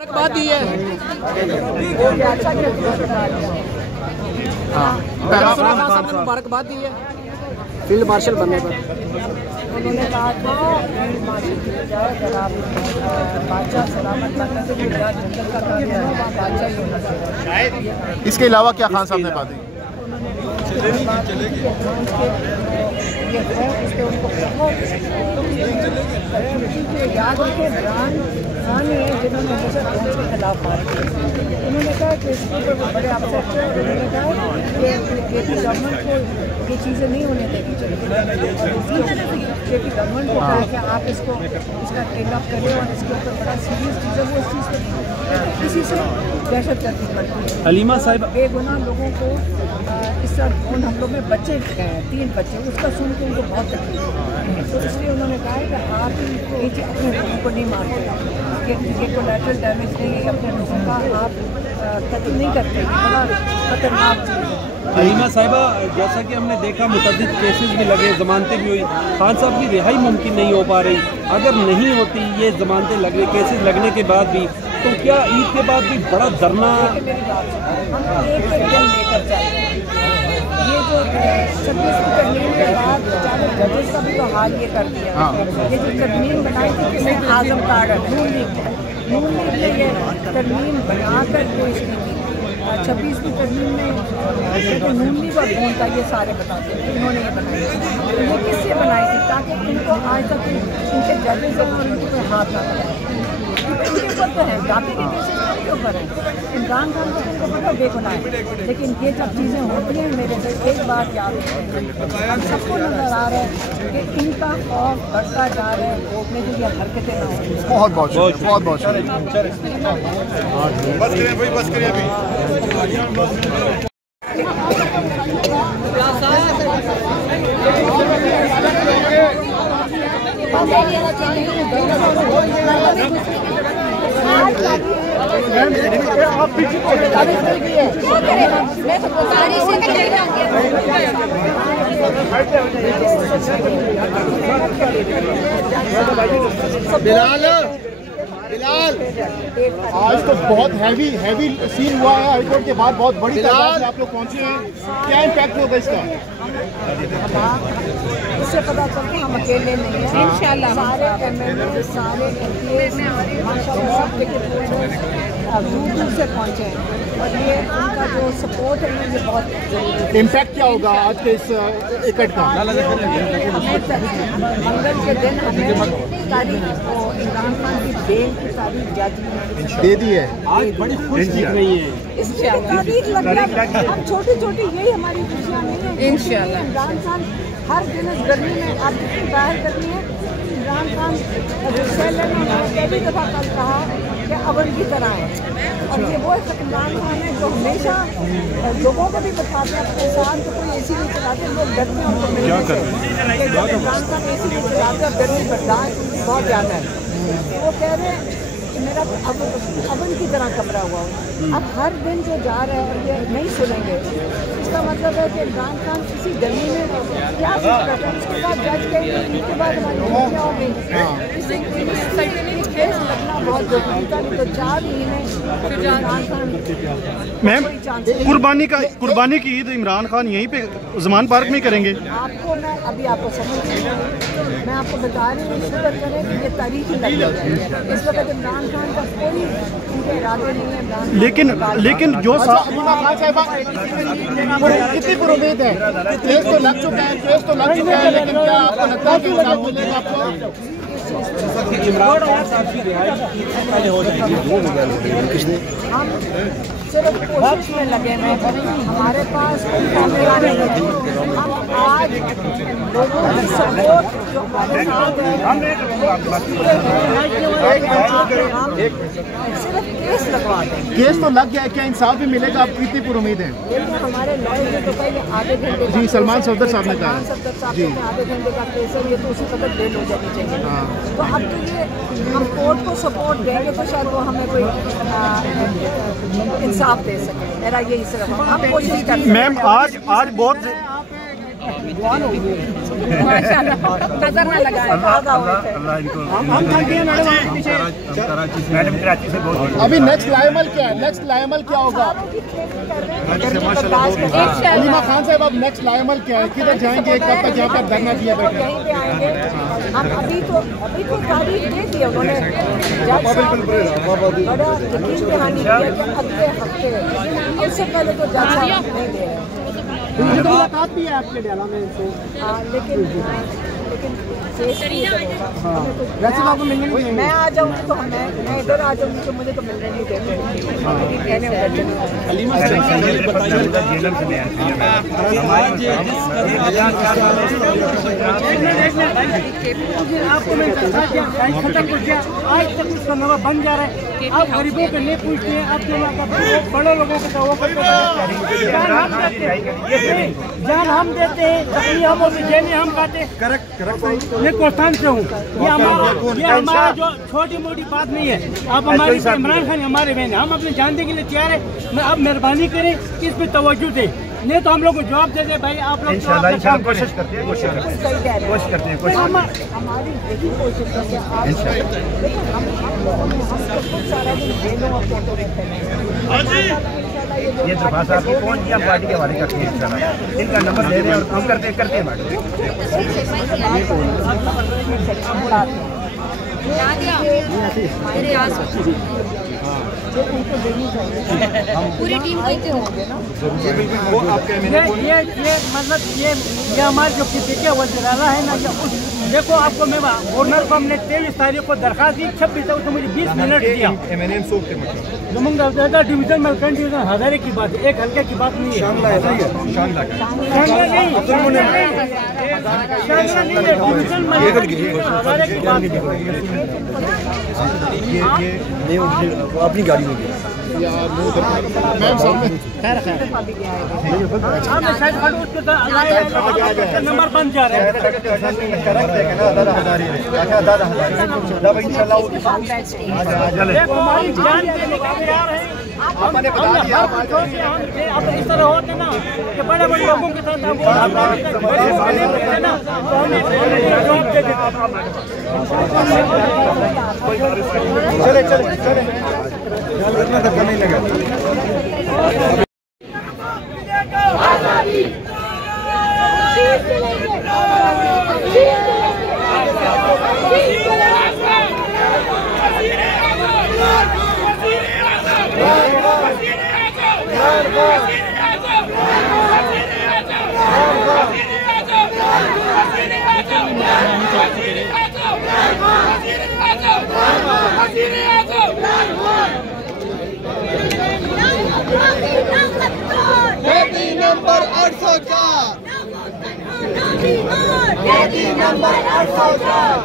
बात ही है। मुबारकबाद दी है फील्ड मार्शल बनने पर। उन्होंने कहा था फील्ड मार्शल की बजाय अगर आप बादशाह सलामत करने से जंगल का काम है वहाँ बादशाह ही होना चाहिए। इसके अलावा क्या खान साहब ने बात की? ये है उसके उनको बहुत याद रखे इमरान खान ही है जिन्होंने हमेशा ड्रोन के खिलाफ बात की। उन्होंने कहा कि इसके ऊपर बड़े अपसेट थे। उन्होंने कहा कि गवर्नमेंट को ये चीज़ें नहीं होने देनी चाहिए। गवर्नमेंट को कहा कि आप इसको इसका टेक अप करें और इसके ऊपर बड़ा सीरियस चीज़ें वो इस चीज़ पर किसी से दहशत गर्दी पड़ती है। हलीमा साहिब बेगुनाह लोगों को इस तरह ड्रोन हमलों में बच्चे गए हैं 3 बच्चे, उसका सुन के उनको बहुत तकलीफ है। तो इसलिए उन्होंने कहा है कि आप ये अपने लोगों को नहीं मारते, ये कोलैटरल डैमेज नहीं है, अपने लोगों का आप कत्ल नहीं करते, बड़ा खतरनाक चीज़ है। हलीमा साहिबा, जैसा कि हमने देखा मुतअद्दिद केसेस भी लगे, जमानतें भी हुई, खान साहब की रिहाई मुमकिन नहीं हो पा रही। अगर नहीं होती ये जमानतें लगे केसेस लगने के बाद भी, तो क्या ईद के बाद भी बड़ा धरना? हम एक दिन लेकर जाएंगे। ये जो 26वीं तरमीम के बाद बेचारे जजेस का भी तो हाल ये कर दिया। ये जो तरमीम बनाई थी कि आजम कार्ड नून लीग ने ये तरमीम बनाकर पेश की थी। 26वीं तरमीम में नून लीग और खून का ये सारे बताते हैं कि इन्होंने ये बनाई थी। ये किससे बनाई थी? ताकि इनको आज तक इनके जजेस और उनके कोई हाथ ना लगाए। इनके ऊपर तो है जाति के केसेस के ऊपर है। इमरान खान को इनको पता बेगुनाह है, लेकिन ये जब चीज़ें होती हैं मेरे से एक बात याद रखें, हम सबको नजर आ रहा है कि इनका खौफ बढ़ता जा रहा है, लेकिन ये हरकतें ना हो। बहुत बहुत शुक्रिया। बस करिए अभी। आप पीछे बिलाल आज तो बहुत हैवी सीन हुआ है हाईकोर्ट के बाद, बहुत बड़ी तादाद में आप लोग पहुंचे हैं, क्या इम्पैक्ट होगा इसका? इससे पता चलता हम अकेले नहीं हैं, इंशाल्लाह सारे MLA सारे MPs माशाल्लाह सब दूर से पहुँचे हैं और ये उनका जो सपोर्ट है ये बहुत जरूरी है। इम्पैक्ट क्या होगा आज के इस इकट्ठ का? मंगल के दिन हमें तारीख को इमरान खान की बेल की तारीख जज दे दी है। आज बड़ी खुशी दिख रही है। तारीख लगना हम छोटी यही हमारी खुशियाँ नहीं है। इंशाल्लाह इमरान खान हर दिन इस गर्मी में आप जितनी बाहर गर्मी है, इमरान खान पहली दफ़ा कल कहा कि अवन की तरह है और ये वो इमरान खान है जो हमेशा लोगों को भी बताते हैं अपने साथ तो कोई AC नहीं चलाते, लोग डरते हैं उनको मिलने से। इमरान खान AC नहीं चलाते और गर्मी बर्दाश्त बहुत ज़्यादा है। वो कह रहे हैं कि मेरा अवन की तरह कमरा हुआ है। अब हर दिन जो जा रहे हैं और ये नहीं सुनेंगे, इसका मतलब है कि इमरान खान किसी गर्मी में क्या सोच रहे हैं। उसके बाद जज कहेंगे, उसके बाद हमारी क्या हो गई, केस लगना बहुत जरूरी था, नहीं तो 4 महीने इमरान खान। मैम, कुर्बानी की ईद इमरान खान यहीं पे ज़मान पार्क में करेंगे? आपको मैं अभी आपको समझ नहीं, मैं आपको बता रही हूँ शुक्र करें कि ये तारीख ही लग जाती है। इस वक्त इमरान खान का कोई उनके इरादे नहीं है। लेकिन जो कितनी पुरुद है, केस तो लग चुका है, लेकिन क्या आपको लगता है कि इमरान खान साहब की रिहाई पहले हो जाएगी? हम सिर्फ कोशिश में लगे हुए हैं, हमारे पास कोई कैमरा नहीं है। हम आज लोगों की सपोर्ट जो हमारे साथ है, सिर्फ केस लगवा दें। केस तो लग गया है, क्या इंसाफ भी मिलेगा? आप कितनी पुरुद हैं? हमारे लॉयर ने तो पहले आधे घंटे जी सलमान सफदर साहब ने कहा जी आधे घंटे का केस है, ये तो उसी वक्त बेल हो जानी चाहिए। तो अब तो ये हम कोर्ट को सपोर्ट देंगे तो शायद वो हमें कोई इंसाफ दे सके। मेरा यही सिर्फ हम कोशिश करते हैं। मैम आज बहुत माशाल्लाह नजर न लगाए। अभी नेक्स्ट लाइमल क्या है? नेक्स्ट लाइमल क्या होगा? अलीमा खान साहब, अब नेक्स्ट लाइमल क्या है? किधर जाएंगे? कब तक यहाँ पर धरना दिया बैठे? हम अभी तो तारीख दे दी उन्होंने, बड़ा यकीन दहानी किया कि अगले हफ्ते, उससे पहले तो जज साहब नहीं दे रहे। मुलाकात भी है आपके डेला में इनसे? लेकिन वैसे तो आपको मिलने नहीं देंगे। मैं आ जाऊँगी तो मैं इधर आ जाऊँगी तो मुझे तो मिलने नहीं देते। कहने आपको मैं आज तक उसका नवा बन जा रहा है। आप गरीबों के लिए पूछते हैं, आप बड़े लोगों को जान हम देते हैं, हम जेलें हम खाते। करेक्ट मैं कोस्तान से हूँ। ये हमारा जो छोटी मोटी बात नहीं है। आप हमारे इमरान खान हमारे बहन, हम अपने जानने के लिए तैयार है। मैं अब मेहरबानी करें कि इस पर तवज्जो दें, नहीं तो हम लोग को जवाब दे दे भाई आप लोग इंशाल्लाह कोशिश करते हैं। हमारी यही कोशिश करते हैं। सारा दिन जेलों और फोटो रहते हैं। ये दरवाजा आपकी पहुंच गया, पार्टी के हवाले करते हैं इंशाल्लाह। इनका नंबर दे रहे हैं और काम करते हैं पूरी टीम कहते होंगे ना। ये मतलब ये हमारे जो है वज़ीर-ए-आला है ना, देखो आपको मैं गवर्नर को हमने 23 तारीख को दरखास्त दी, 26 तक तो मुझे 20 मिनट दिया। डिवीजन मलकन डिवीजन हजारे की बात है, एक हल्के की बात नहीं है। अपनी गाड़ी में नंबर बन जा रहे हैं। अब इस तरह होते ना कि बड़े बड़े लोगों के साथ चले इतना धक्का नहीं लगा। Number 804 number 804